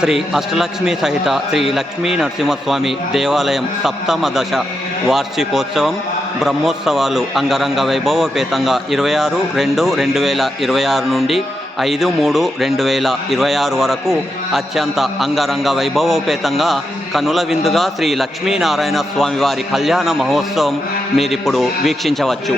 శ్రీ అష్టలక్ష్మి సహిత శ్రీ లక్ష్మీ నరసింహస్వామి దేవాలయం సప్తమ దశ వార్షికోత్సవం బ్రహ్మోత్సవాలు అంగరంగ వైభవోపేతంగా 26/2/2026 నుండి 5/3/2026 వరకు అత్యంత అంగరంగ వైభవోపేతంగా కనుల విందుగా శ్రీ లక్ష్మీనారాయణ స్వామివారి కళ్యాణ మహోత్సవం మీరిప్పుడు వీక్షించవచ్చు.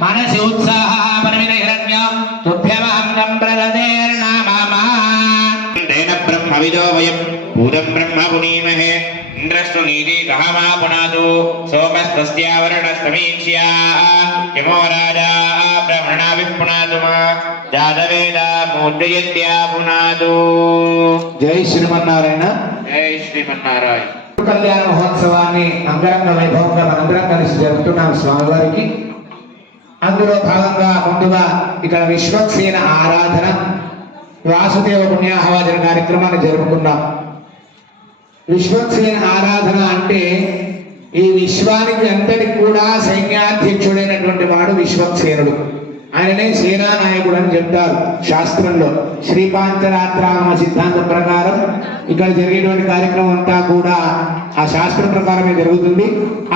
मनसि उत्साह तेन ब्रह्मविदो वयं भूतं ब्रह्म पुनीमहे इंद्रस्तु नीति कहमा पुनातु सोमस्तस्यावरणस्तमीक्ष्या किमो राजा ब्रह्मणा विपुनातु जातवेदा मूर्तयत्या पुनातु. जय श्रीमन्नारायण. जय श्रीमन्नारायण. కళ్యాణ మహోత్సవాన్ని అంగరంగ వైభవంగా మనందరం కలిసి జరుపుతున్నాం స్వామివారికి. అందులో భాగంగా ముందుగా ఇక్కడ విశ్వక్సేన ఆరాధన వాసుదేవ పుణ్యాహవాచన కార్యక్రమాన్ని జరుపుకున్నాం. విశ్వక్సేన ఆరాధన అంటే ఈ విశ్వానికి అంతటి కూడా సైన్యాధ్యక్షుడైనటువంటి వాడు విశ్వక్సేనుడు. ఆయననే సేనానాయకుడు అని చెప్తారు శాస్త్రంలో. శ్రీపాంచరాత్రాగమ సిద్ధాంతం ప్రకారం ఇక్కడ జరిగేటువంటి కార్యక్రమం అంతా కూడా ఆ శాస్త్రం ప్రకారమే జరుగుతుంది.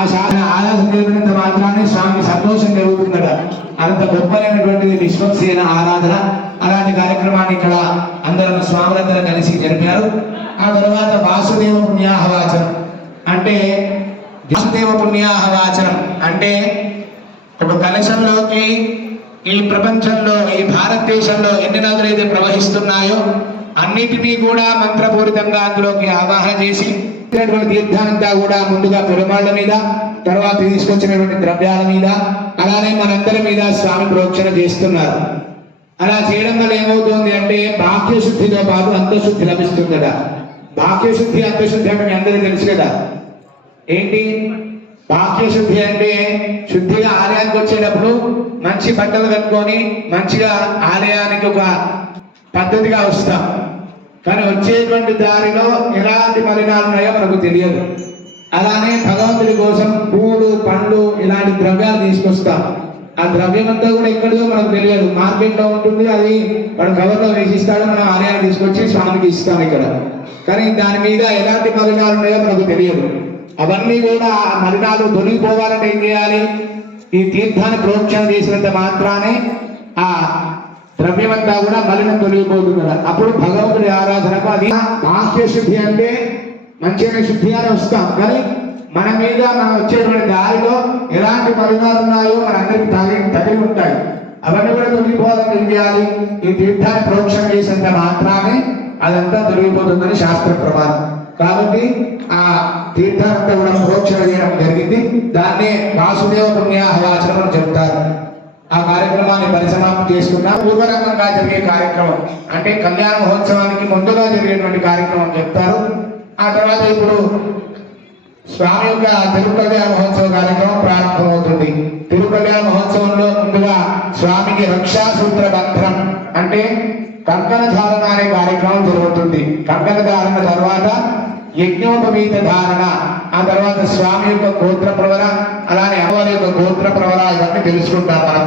ఆ శాస్త్ర ఆరాధన జరిగినంత మాత్రాన్ని స్వామి సంతోషం జరుగుతుందట. అంత గొప్పలైనటువంటిది విశ్వక్సేన ఆరాధన. అలాంటి కార్యక్రమాన్ని ఇక్కడ అందరం స్వాములందరూ కలిసి జరిపారు. ఆ తర్వాత వాసుదేవ పుణ్యాహవాచనం అంటే వాసుదేవ పుణ్యాహవాచనం అంటే ఒక కలశంలోకి ఈ ప్రపంచంలో ఈ భారతదేశంలో ఎన్ని నదులు అయితే ప్రవహిస్తున్నాయో అన్నిటినీ కూడా మంత్రపూరితంగా అందులోకి ఆవాహన చేసి తీర్థాంతా కూడా ముందుగా పెరుమాళ్ళ మీద, తర్వాత తీసుకొచ్చినటువంటి ద్రవ్యాల మీద, అలానే మనందరి మీద స్వామి ప్రోక్షణ చేస్తున్నారు. అలా చేయడం వల్ల ఏమవుతుంది అంటే బాహ్యశుద్ధితో పాటు అంతఃశుద్ధి లభిస్తుంది కదా. బాహ్యశుద్ధి అంతఃశుద్ధి అంటే మీ అందరికీ తెలుసు కదా. ఏంటి బాహ్యశుద్ధి అంటే? శుద్ధిగా ఆలయానికి వచ్చేటప్పుడు మంచి బట్టలు కట్టుకొని మంచిగా ఆలయానికి ఒక పద్ధతిగా వస్తాం. కానీ వచ్చేటువంటి దారిలో ఎలాంటి మలినాలు ఉన్నాయో మనకు తెలియదు. అలానే భగవంతుడి కోసం పూలు పండ్లు ఇలాంటి ద్రవ్యాలు తీసుకొస్తాం. ఆ ద్రవ్యం అంతా కూడా ఎక్కడిదో మనకు తెలియదు. మార్కెట్లో ఉంటుంది, అది వాడు కవర్లో వేసిస్తాడు, మనం ఆలయాన్ని తీసుకొచ్చి స్వామికి ఇస్తాం ఇక్కడ. కానీ దాని మీద ఎలాంటి మలినాలు ఉన్నాయో మనకు తెలియదు. అవన్నీ కూడా మలినాలు తొలగిపోవాలంటే ఏం చేయాలి? ఈ తీర్థాన్ని ప్రోక్షణ చేసినంత మాత్రానే ఆ ద్రవ్యమంతా కూడా మలినం తొలగిపోతుంది కదా. అప్పుడు భగవంతుడి ఆరాధనకు అది బాహ్య శుద్ధి అంటే మంచిగా శుద్ధి అని వస్తాం, కానీ మన మీద మనం వచ్చేటువంటి దారిలో ఎలాంటి మలినాలు ఉన్నాయో మనందరికి తగిలి ఉంటాయి. అవన్నీ కూడా తొలగిపోవాలని ఏం చేయాలి? ఈ తీర్థాన్ని ప్రోక్షణ చేసినంత మాత్రమే అదంతా తొలగిపోతుందని శాస్త్ర ప్రమాణం. కాబట్టి ఆ తీర్థానంతా కూడా ప్రోక్షణ చేయడం జరిగింది. దాన్నే వాసుదేవ పుణ్యాహవాచనం అని చెప్తారు. ఆ కార్యక్రమాన్ని పరిసమాప్తి చేసుకున్నా పూర్వరంగంగా జరిగే కార్యక్రమం అంటే కళ్యాణ మహోత్సవానికి ముందుగా జరిగేటువంటి కార్యక్రమం చెప్తారు. ఆ తర్వాత ఇప్పుడు స్వామి యొక్క తిరుకళ్యాణ మహోత్సవ కార్యక్రమం ప్రారంభమవుతుంది. తిరుకళ్యాణ మహోత్సవంలో ముందుగా స్వామికి రక్షా సూత్ర బంధనం అంటే కంకణ ధారణ అనే కార్యక్రమం జరుగుతుంది. కంకణ ధారణ తర్వాత యజ్ఞోపవీత ధారణ, ఆ తర్వాత స్వామి యొక్క గోత్ర ప్రవర, అలానే అమ్మవారి యొక్క గోత్ర ప్రవర, ఇవన్నీ తెలుసుకుంటాం మనం.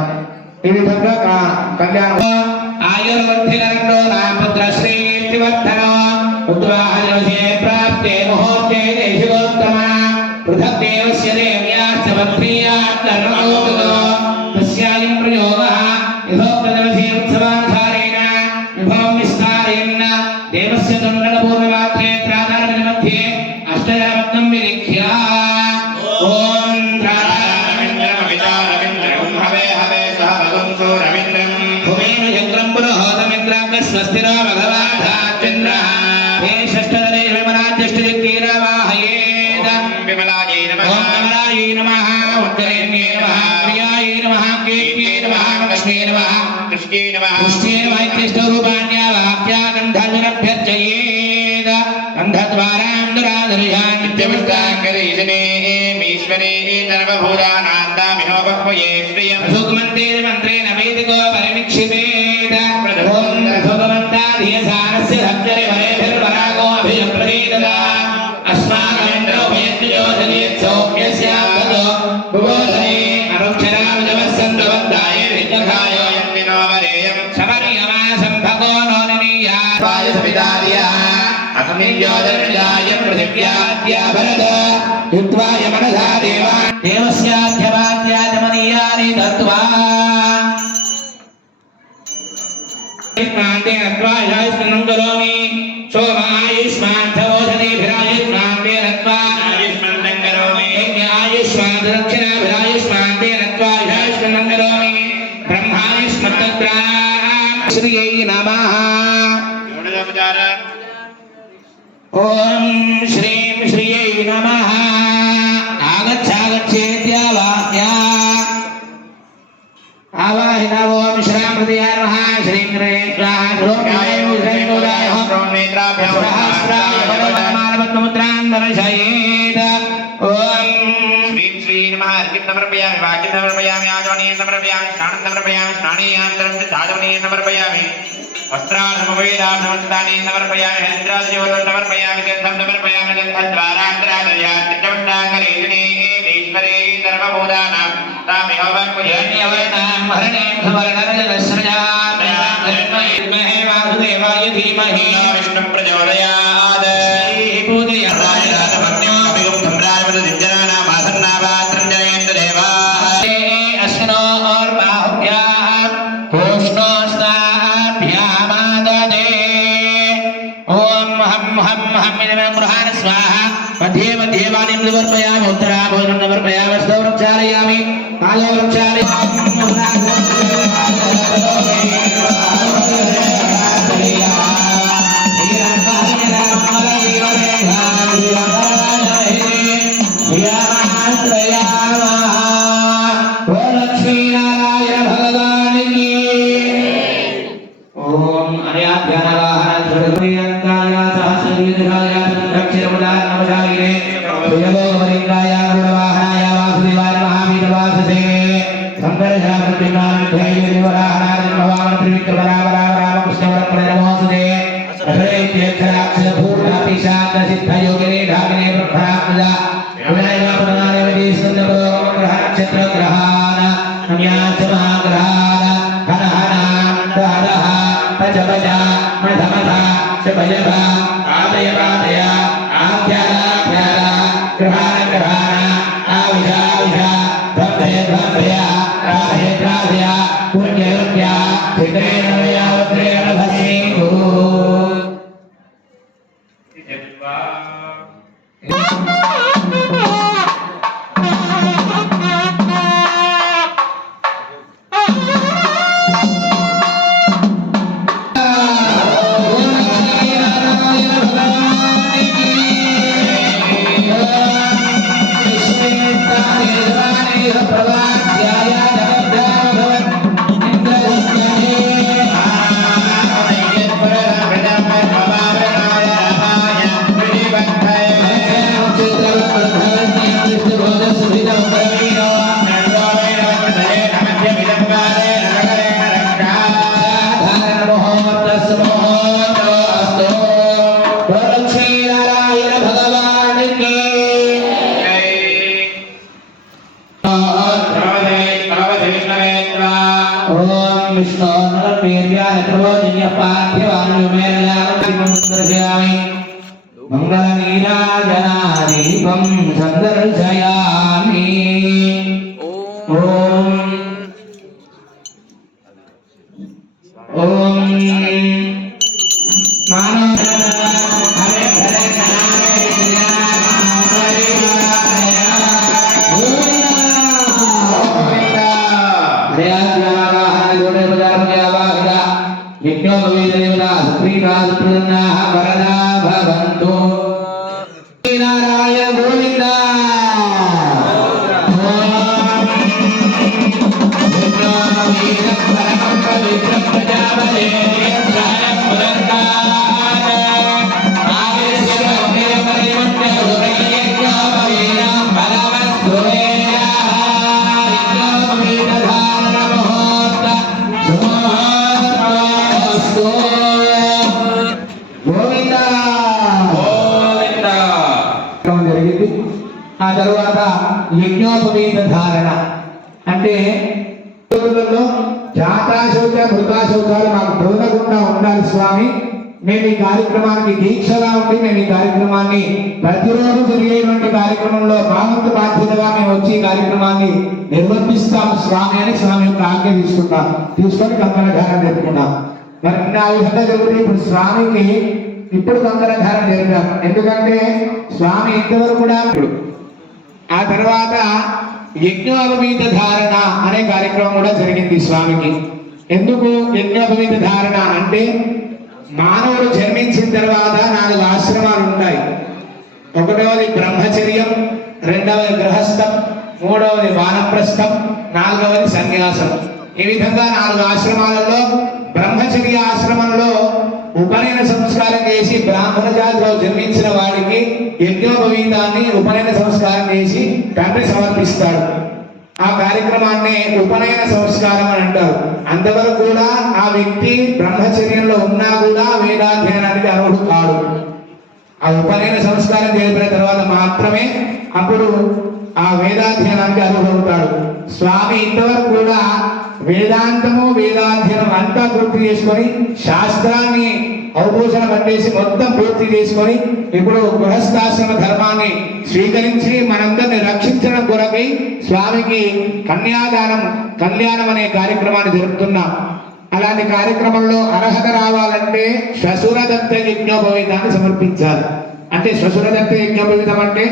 ఈ విధంగా కళ్యాణం ఆయుర్వర్ధినంలో నామపుత్ర శ్రీవర్ధనో ఉద్వాహయోజే ప్రాప్తే ముహూర్తే దేశికోత్తమ పృథక్ దేవస్య దేవ్యాశ్చ వక్రీయాత్ కర్మయోగో తస్యాయం ప్రయోగః యథోక్తదవసే ఉత్సవాధారేణ విభవం విస్తారేణ దేవస్య తుండలపూర్వమాత్రే త్రాదానమిన మధ్యే అష్టయావత్నం విలిఖ్య ఓం త్రాదానమింద్రం విచారమింద్రం హవే హవే సహ భగవంతో రవీంద్రం భూమేన చక్రం పురోహోతమింద్రం స్వస్తిరో భగవాధాచంద్రః హే షష్ఠదలే విమలాజ్యేష్ఠవిక్రీరవాహయేద విమలాయై నమః ఓం విమలాయై నమః ఉత్తరేణ్యై నమః ప్రియాయై నమః కేత్యై నమః లక్ష్మీ నమః కృష్ణై నమః కృష్ణై నమః ఇత్యష్టరూపాణ్యావాక్యాగంధాభిరభ్యర్చయేద గంధద్వారాం దురాదరుయాన్ నిత్యముష్టాంగరీజనే ఈశ్వరే సర్వభూతానాందామినోపహ్వయే శ్రియం సుగ్మంతేన మంత్రేణ వేదికో పరినిక్షిపేద ఓం భగవంతాధియసానస్య సప్తరే వరేభిర్వరాగో అభిప్రదీదదా అస్మాకమింద్రో భయత్యోజనేత్సౌమ్యస్యాభదో భువోదనే అనుక్షరామజవస్సంతవంతాయ విఘ్నఘాయ యంతినో వరేయం సమరియమాసం భగో నోననీయాయ సవిదార్య అకమింజోదర్జాయ పృథివ్యాద్యాభరద యుత్వాయ మనధా దేవా దేవస్యాధ్యవాద్యాజమనీయాని దత్వా ఆయుష్మాన్ కరోమి సోమాయుష్మాన్ సోషణీభిరాయుష్మాన్ వేనత్వా ఆయుష్మాన్ కరోమి ఆయుష్మాన్ దక్షిణాభిరాయుష్మాన్ వేనత్వా ఆయుష్మాన్ కరోమి బ్రహ్మాయుష్మత్తత్రాం శ్రీయై నమః ఓం శ్రీం శ్రీయై నమః ఆగచ్చాగచ్చేత్యావాహ్యా ఆవాహిన ఓం శ్రాం హృదయా నమః శ్రీం హ్రీం స్వాహా శ్రోమ్యాయ శ్రీం ఉదాయ సహస్రాయ వరదమానవత్నముద్రాన్ దర్శయేద ఓం శ్రీం శ్రీ నమః అర్ఘ్యం సమర్పయామి వాక్యం సమర్పయామి ఆచమనీయం సమర్పయామి స్నానం సమర్పయామి స్నానీయాంతరం సాధమనీయం సమర్పయామి వస్త్రాధమవేదాధమస్తాని సమర్పయామి హరిద్రాజ్యోతం సమర్పయామి గంధం సమర్పయామి గంధద్వారాంతరాదయ చిత్తమండాంగరేజనే ఈశ్వరే సర్వభూతానాం తామిహోవన్ముజన్యవర్ణాం హరణేం సువర్ణరజస్రజామహే వాసుదేవాయ ధీమహి విష్ణుం ప్రచోదయాత్ పూజయాయ రాజమన్యం కవిగం సమ్రాజమదదింజనానాం ఆసన్నావాత్రం జయేంద్ర దేవా అశ్వినోర్బాహుభ్యాః పూష్ణోస్తాభ్యామాదదే ఓం హం హం హం ఇదమే గృహాణ స్వాహ मध्ये मध्ये वाणीं समर्पयामि उत्तराभूषणं समर्पयामि वस्तु वृक्षालयामि कालो लक्ष्मीनारायण भगवान की ओम अनयाध्यानवाहन सुरभ्रियंताय सहस्रयुधाय दक्षिणमुदाय नमशालिने सुयलोकमलिंगाय गरुडवाहनाय वासुदेवाय महावीरवाससे शंकरशास्त्रज्ञानध्यायनिवराहनाय भगवान त्रिविक्रमरामरामकृष्णवरप्रणे नमोऽस्तुते अथरेत्यक्षराक्षरभूतापिशाचसिद्धयोगिने ढाकिने ब्रह्मणात्मजा विनायकपदनादेवती स्कन्दपुरोग्रहनक्षत्रग्रहान् नम्याश्च महाग्रहान् हनहनां दहदः पचपच मधमथ शपयभ आदय आध्यानाध्यान ग्रहाण आविषाविष ध्वंसय राधय पुण्य छिद्रेण ఓం విష్ణు మంగళ నీరాజనాదీపం సందర్శయామి. ఓం ఓం వరదా భవంతు. నారాయణ గోవింద. జరిగింది. ఆ తర్వాత యజ్ఞోపవీత ధారణ అంటే జాతాశౌచ మృతాశౌచాలు మాకు తొలగకుండా ఉండాలి స్వామి. మేము ఈ కార్యక్రమానికి దీక్షగా ఉండి మేము ఈ కార్యక్రమాన్ని ప్రతిరోజు జరిగేటువంటి కార్యక్రమంలో భావంతు బాధ్యతగా మేము వచ్చి ఈ కార్యక్రమాన్ని నిర్వర్తిస్తాం స్వామి అని స్వామి యొక్క ఆజ్ఞ తీసుకొని కంకణధారణ జరుపుకున్నాం. మరి ఆ విధంగా జరుగుతుంది. ఇప్పుడు స్వామికి ఇప్పుడు కంకణధారణ జరిపాం. ఎందుకంటే స్వామి ఇంతవరకు కూడా ఆ తర్వాత యజ్ఞోపవీత ధారణ అనే కార్యక్రమం కూడా జరిగింది స్వామికి. ఎందుకు యజ్ఞోపవీత ధారణ అంటే మానవుడు జన్మించిన తర్వాత 4 ఆశ్రమాలు ఉంటాయి. ఒకటవది బ్రహ్మచర్యం, రెండవది గృహస్థం, మూడవది వానప్రస్థం, 4వది సన్యాసం. ఈ విధంగా 4 ఆశ్రమాలలో బ్రహ్మచర్య ఆశ్రమంలో ఉపనయన సంస్కారం చేసి బ్రాహ్మణ జాతిలో జన్మించిన వాడికి యజ్ఞోపవీతాన్ని ఉపనయన సంస్కారం చేసి తండ్రి సమర్పిస్తాడు. ఆ కార్యక్రమాన్ని ఉపనయన సంస్కారం అని అంటారు. అంతవరకు కూడా ఆ వ్యక్తి బ్రహ్మచర్యంలో ఉన్నా కూడా వేదాధ్యయనానికి అర్హుడు కాడు. ఆ ఉపనయన సంస్కారం జరిపిన తర్వాత మాత్రమే అప్పుడు ఆ వేదాధ్యయనానికి అర్హుడవుతాడు. స్వామి ఇంతవరకు కూడా వేదాంతము వేదాధ్యయనం అంతా పూర్తి చేసుకొని శాస్త్రాన్ని అవపోషణ పట్టేసి మొత్తం పూర్తి చేసుకొని ఇప్పుడు గృహస్థాశ్రమ ధర్మాన్ని స్వీకరించి మనందరిని రక్షించడం కొరకై స్వామికి కళ్యాణం అనే కార్యక్రమాన్ని జరుపుతున్నాం. అలాంటి కార్యక్రమంలో అర్హత రావాలంటే శ్వశురదత్త యజ్ఞోపవీతాన్ని సమర్పించాలి. అంటే శ్వశురదత్త యజ్ఞోపవీతం అంటే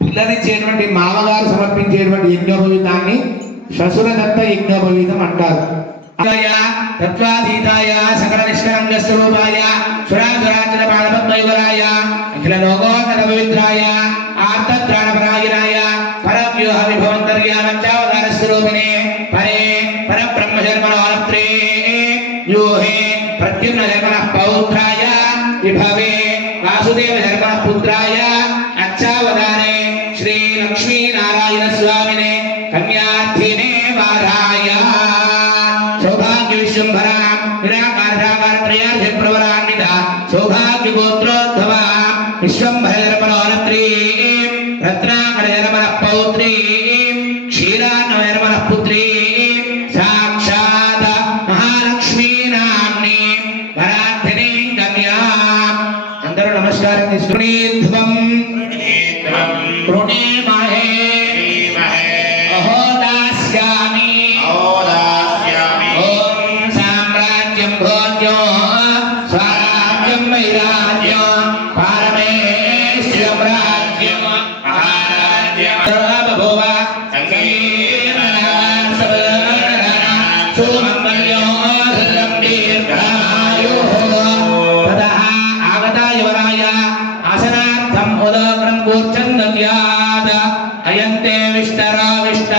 పిల్లనిచ్చేటువంటి మామగారు సమర్పించేటువంటి యజ్ఞోపవీతాన్ని శ్వశురదత్త యజ్ఞోపవీతం అంటారు. తత్వాతీతాయ సకల నిష్కలంక స్వరూపాయ సురాసురార్చిత పాదపద్మైవరాయ అఖిల లోకోత్తర పవిత్రాయ ఆర్తత్రాణపరాయణాయ పరవ్యూహ విభవంతర్యామచ్చావతార స్వరూపిణే పరే పరబ్రహ్మ జన్మనోత్రే వ్యూహే ప్రద్యుమ్న జన్మనః పౌత్రాయ విభవే వాసుదేవ జన్మనః పుత్రాయ అచ్చావతారే శ్రీ లక్ష్మీ నారాయణ స్వామినే కన్యార్థినే వారాయ సౌభాగ్య విశ్వంభరా నిరాకారసాకారత్రయార్ధ ప్రవరాన్విత సౌభాగ్య గోత్రోద్భవ విశ్వంభర జన్మనోత్రీ రత్నాకర జన్మనః పౌత్రీ క్షీరాన్న జన్మనః పుత్రీ సాక్షాత్ మహాలక్ష్మీ నామ్ని వరార్థిని కన్యా. అందరూ నమస్కారం తీసుకుని ధ్వం ప్రణేమహే అహోదాస్యామి ఓం సామ్రాజ్యం భోజ్యో స్వరాజ్యం వైరాజ్యం పారమేశ్వరం రాజ్యం మహారాజ్యం బభూవ సుమంగళ్యం సర్వం దీర్ఘాయుః. తతః ఆగతాయ వరాయ ఆసనార్థం ఉదగ్రం కూర్చన్నద్యాత్ అయంతే విష్టరా విష్ట